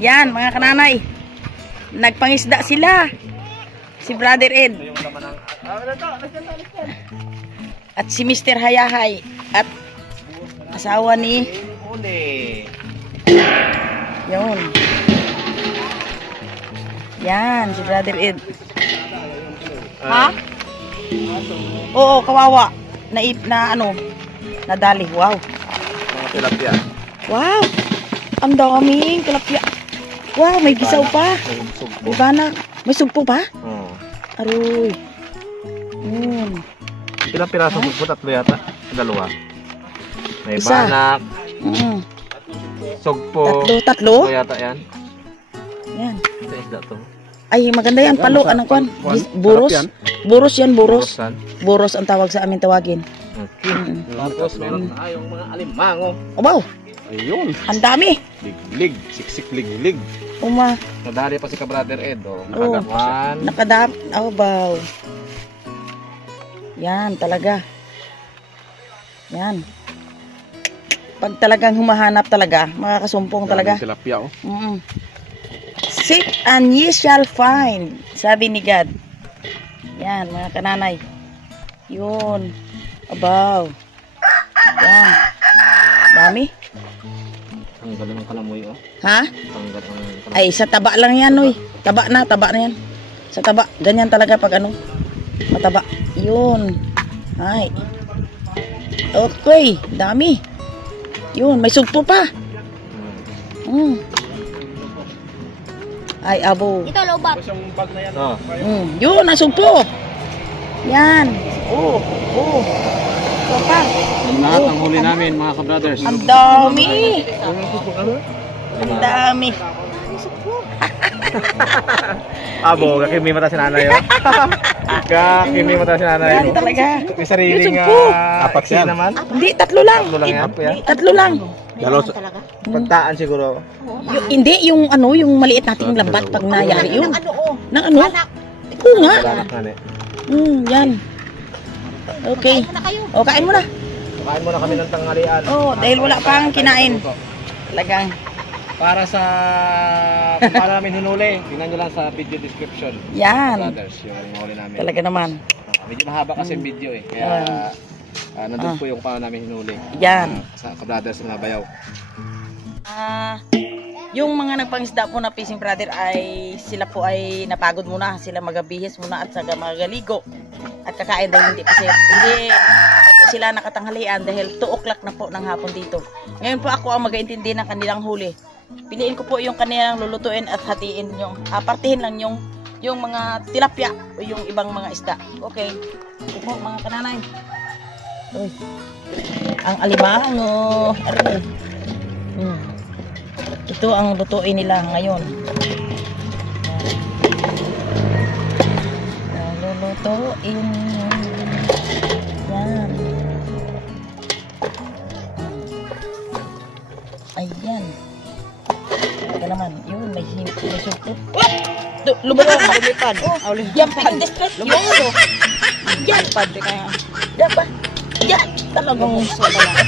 Yan, mga kananay. Nagpangisda sila. Si Brother Ed. At si Mr. Hayahay. At asawa ni... Yun. Yan, si Brother Ed. Ha? Oo, kawawa. Nadali. Wow. Tilapia. Wow. Ang daming tilapia. Wow, may gisaw pa. May banak. May sugpo pa? Oo. Aroy. Yun. Ilang pirasong sugpo? Tatlo yata? Dalawa. May Isa. banak. Sugpo. Tatlo? Tatlo yata yan. Yan. Ito isda to. Ay, maganda yan. Palo. Anong kwan? Buros. Buros yan, buros. Buros ang tawag sa amin tawagin. Okay. Tapos meron tayong mga alimango. Oh, wow. Ayun. Ang dami. Liglig. Siksik liglig. Uma. Nadali pa si ka-Brother Ed. Nakagapan. Nakadap. Oh, wow. Yan, talaga. Yan. Pag talagang humahanap talaga, makakasumpong talaga. Tilapia, oh. Seek and ye shall find. Sabi ni God. Yan, mga kananay. Yun. Abaw. Yan. Dami. Tanggal ng kalamoy, oh. Ha? Tanggal ang kalamoy. Ay, sa taba lang yan, oy. Taba na yan. Sa taba. Ganyan talaga pag ano. Mataba. Yun. Ay. Okay. Dami. Yun. May sugpo pa. Ay, abo. Ito, lobak. Yun, nasugpo. Yan. Oh. Ito pa. Lahat ang huli namin, mga ka-brothers. Ang dami. Ang dami. Abo, kakimi mata si nanay, oh. Kakimi mata si nanay. Yan talaga. May sariling apaksi naman. Hindi, tatlo lang. Tatlo lang. Pagtaan siguro. Hindi, yung maliit nating lambat pag nayari yun. Nang ano? Oo nga. Yan. Okay. O, kain mo na. Kain muna kami ng tanghalian. Oh, dahil wala pang kinain. Talagang. Para sa kung paano namin hinuli, tingnan nyo lang sa video description. Yan. Brothers, yung huli namin. Talaga naman. Medyo mahaba kasi yung video eh. Kaya nandun po yung paano namin hinuli. Yan. Sa ka-brothers na bayaw. Yung mga nagpangisda po na fishing brother ay sila po ay napagod muna. Sila magabihis muna at saka magaligo. At kakain dahil hindi sila nakatanghalian dahil 2 o'clock na po ng hapon dito. Ngayon po ako ang mag-aintindi ng kanilang huli. Piliin ko po yung kanilang lulutuin at hatiin yung partihin lang yung mga tilapia o yung ibang mga isda. Okay. Ito po mga kananay. Uy. Ang alimango. Ito ang lutuin nila ngayon. Lulutuin. Yan. Ayan. Ito naman. Yun, may sugpo. Lumipad. Yan pa. Yan pa. Yan pa. Yan. Talagang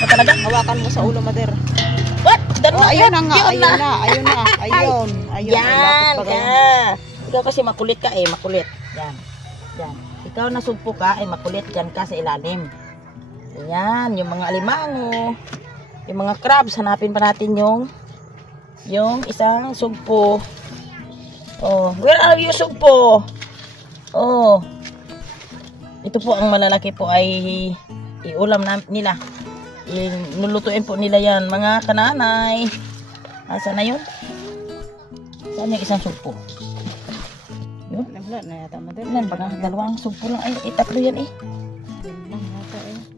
talaga. Hawakan mo sa ulo, Mother. What? Ayun na. Yan ka. Ikaw kasi makulit ka eh. Makulit. Yan. Ikaw nasugpo ka ay makulit. Yan ka sa ilalim. Yan. Yung mga alimango. Yung mga crabs. Hanapin pa natin yung isang sugpo. Oh. Where are you, sugpo? Oh. Ito po ang malalaki po ay iulam nila. Nulutuin po nila yan, mga kananay. Saan na yun? Saan yung isang sugpo? Yun? Wala na yata, Mother. Ilan ba na? Dalawang sugpo lang. Ay, tatlo yan eh.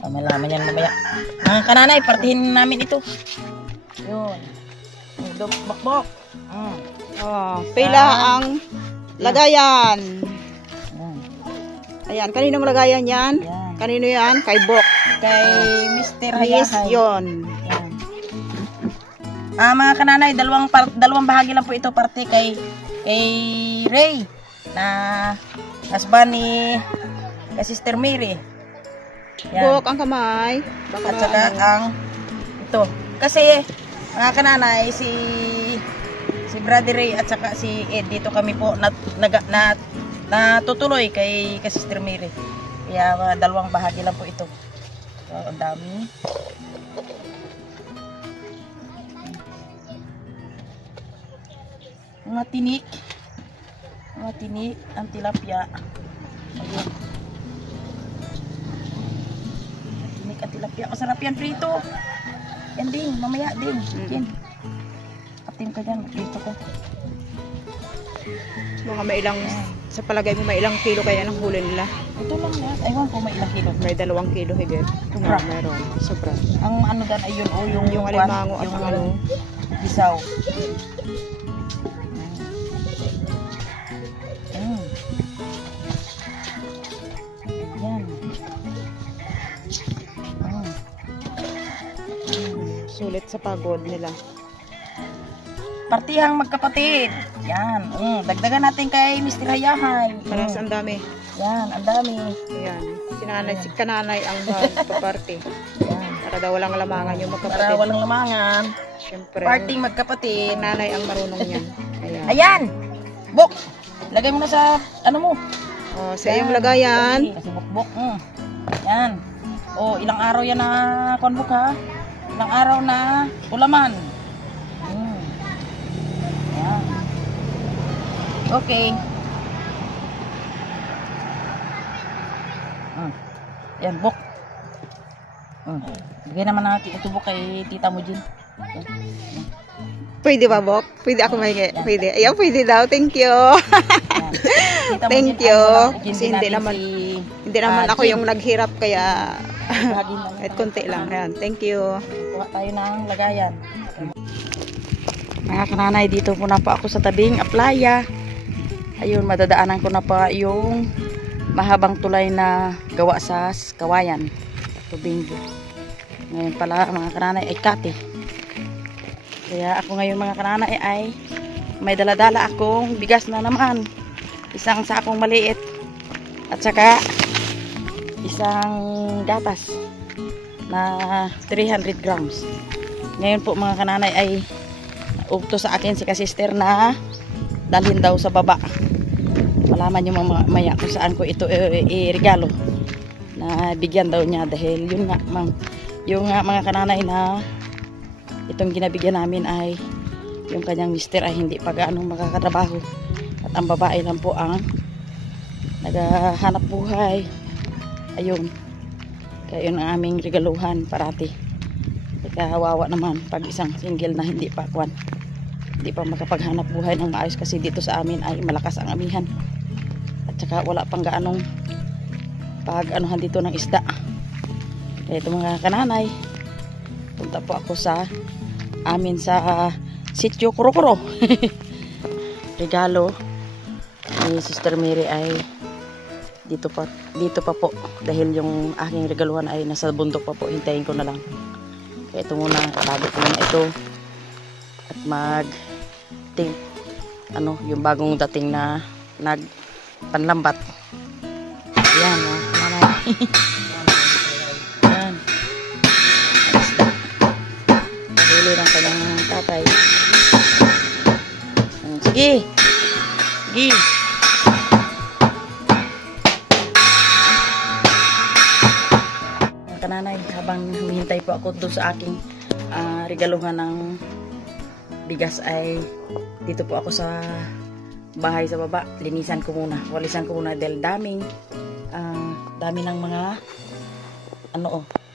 Malaman yan mamaya. Mga kananay, partihin namin ito. Yun. Bakbok. Pila ang lagayan. Ayan, kaninong lagayan yan? Kanino yan? Kay Bok. Kay Mr. Yes, Hayahay. yun. Mga kananay, dalawang bahagi lang po ito parte kay Ray na husband ni kay Sister Mary. Yan. Bok ang kamay. Baka At saka ang ito. Kasi mga kananay si Si Brother Ray at saka si Ed, dito kami po natutuloy kay Sister Mary. Kaya dalawang bahagi lang po ito. So, ang dami. Mga tinik. Mga tinik, ang tilapia. Ayun. Tinik ang tilapia. Masarap yan prito. Yan din, mamaya din. Yan. Atin ka dyan, prito ko. Mga may ilang, sa palagay mo may ilang kilo kaya ng huli nila? Ito lang yan. Ewan ko may ilang kilo. May 2 kilo higit. Sobra. Meron. Sobra. Ang ano gan ayun o yung alimango at yung ang ano. Isaw. Yan. Sulit sa pagod nila. Partihang magkapatid. Yan. Dagdagan natin kay Mr. Hayahay. Parang ang dami. Yan, ang dami. Ayan. Si kananay ang magpaparte. Yan. Para daw walang lamangan yung magkapatid. Para walang lamangan. Siyempre. Parting magkapatid. Nanay ang marunong niyan. Ayan. Ayan! Bok! Lagay mo na sa ano mo. Oh, sa iyong lagayan. Kasi bukbok. Yan. O, ilang araw yan na konbok ha. Ilang araw na ulaman. Yan. Okay. Yan, bok. Bigyan naman natin ito bok kay tita mo dyan. Yan. Pwede ba, Bok? Pwede ako mahingi? Pwede. Ayan, pwede daw. Thank you. Tita mo Thank dyan, you. ano, Kasi hindi naman ako yung naghirap kaya kahit konti lang. Ayan. Thank you. Kuha tayo ng lagayan. Mga kananay, dito po na po ako sa tabing aplaya. Ayun, madadaanan ko na pa yung mahabang tulay na gawa sa kawayan. Tubinggo. Ngayon pala mga kananay ay kati. Kaya ako ngayon mga kananay ay may daladala akong bigas na naman. Isang sakong maliit. At saka isang gatas na 300 grams. Ngayon po mga kananay ay ugto sa akin si kasister na dalhin daw sa baba. Malaman nyo mamaya kung saan ko ito i-regalo. Na bigyan daw niya dahil yun nga yung mga kananay na itong ginabigyan namin ay yung kanyang mister ay hindi pa gaano makakatrabaho. At ang babae lang po ang naghahanap buhay. Ayun. Kaya yun ang aming regaluhan parati. Kawawa naman pag isang single na hindi pa makapaghanap buhay ng maayos kasi dito sa amin ay malakas ang amihan at saka wala pang gaanong pag-anuhan dito ng isda. Kaya ito mga kananay, punta po ako sa amin sa sitio Kurokoro. Regalo ni Sister Mary ay dito pa po dahil yung aking regaluhan ay nasa bundok pa po, hintayin ko na lang. Kaya ito muna, bago ko muna ito at yung bagong dating na nagpanlambat. Yan, yan. Isda. Nahuli ng kanyang tatay. Sige. Sige. Kananay, habang humihintay po ako doon sa aking regaluhan ng bigas ay dito po ako sa bahay sa baba. Linisan ko muna, walisan ko muna dahil dami ng mga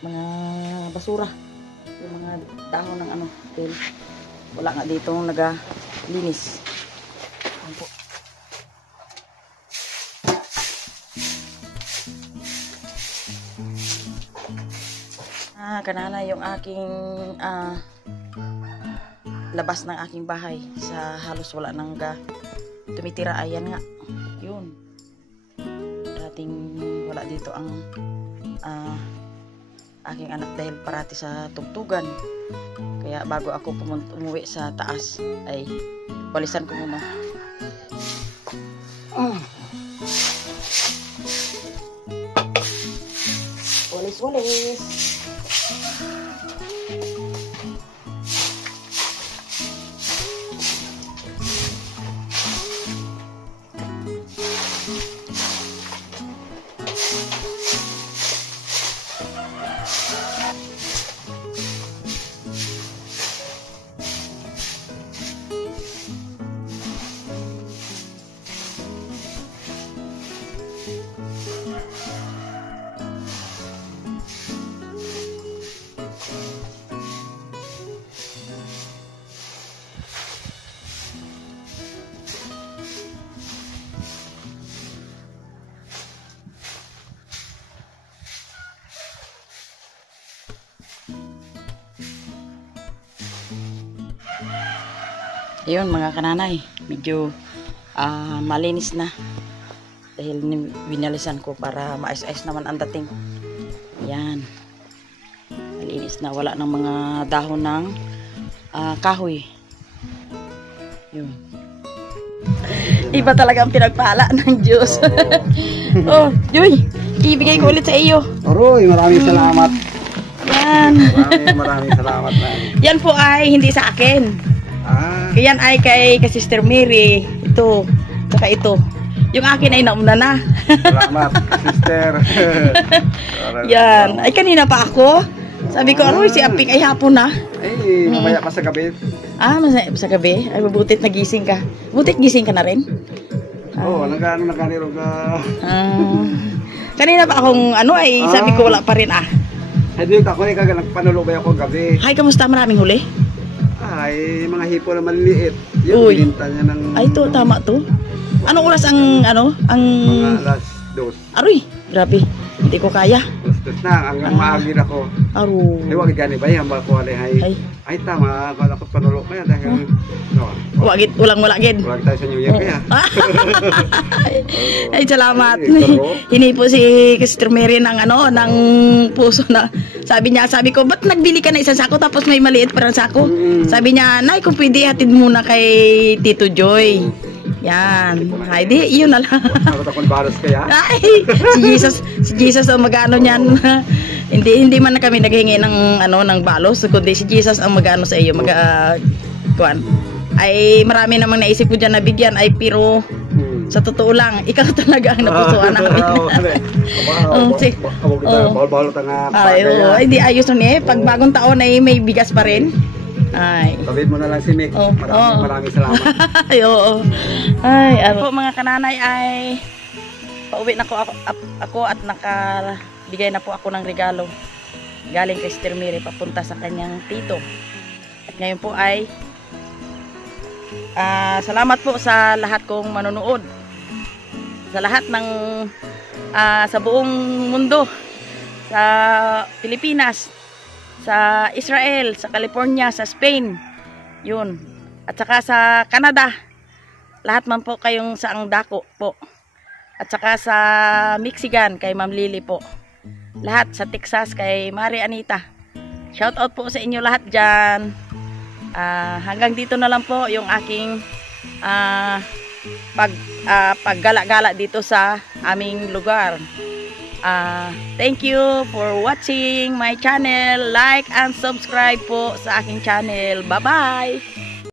mga basura, yung mga dahon ng dahil wala nga dito naga-linis. Kanana yung aking labas ng aking bahay sa halos wala nang tumitira. Ayan nga yun, dating wala dito ang aking anak dahil parati sa tugtugan. Kaya bago ako umuwi sa taas ay walisan ko muna. Walis. Ayun mga kananay, medyo malinis na. Dahil binalisan ko para maayos-ayos naman ang dating. Yan. Malinis na. Wala ng mga dahon ng kahoy. Yun. Iba talaga ang pinagpala ng Diyos. Oh, Joy, ibigay ko ulit sa iyo. Aroy, maraming salamat. Yan. Maraming salamat na. Yan po ay hindi sa akin. Yan ay kay Sister Mary. Ito. Saka ito. Yung akin ay nauna na. Salamat, sister. Yan. Ay kanina pa ako. Sabi ko, aroy, si Aping ay hapon na. Ay, mamaya pa sa gabi. Sa gabi? Ay, mabutit nagising ka. Butit gising ka na rin? Oo, naganiro ka. Kanina pa akong sabi ko wala pa rin Ay, dito ako nagpanulubay ako gabi. Ay, kamusta? Maraming huli? Ay, mga hipo na maliliit. Uy. Yun, bininta niya ng... Ay, tama to. Anong oras ang Mga alas 2. Aroy, grabe. Hindi ko kaya. Alas 2 na, hanggang maagin ako. Aro. Ay, wag gani ba yan? Hambal ay. Ay, tama. Kala ko panulo kaya dahil... Wala gid. Wag tayo sa New Year kaya. Ay, salamat. Hini po si Sister Mary ng ng puso na. Sabi ko, ba't nagbili ka na isang sako tapos may maliit parang sako? Sabi niya, nay, kung pwede hatid muna kay Tito Joy. Yan. Ay, di, yun na lang. Ano takon baros kaya? Ay, si Jesus ang mag-ano niyan. hindi man na kami naghingi ng balos, kundi si Jesus ang mag-ano sa iyo, kuan. Ay marami namang naisip ko diyan na bigyan ay pero sa totoo lang, ikaw talaga ang napusuan namin. Ay, di ayos nun pag bagong taon ay may bigas pa rin. Ay. Sabihin mo na lang si Mick. Maraming salamat. Ay, oo. Ay, po mga kananay ay pauwi na ako at nakabigay na po ako ng regalo galing kay Sister Mary papunta sa kanyang tito. At ngayon po ay salamat po sa lahat kong manonood. Sa lahat ng sa buong mundo. Sa Pilipinas, sa Israel, sa California, sa Spain, yun. At saka sa Canada, lahat man po kayong saang dako po. At saka sa Michigan, kay Ma'am Lily po. Lahat sa Texas, kay Mari Anita. Shout out po sa inyo lahat dyan. Hanggang dito na lang po yung aking paggala-gala dito sa aming lugar. Thank you for watching my channel. Like and subscribe po sa aking channel. Bye-bye!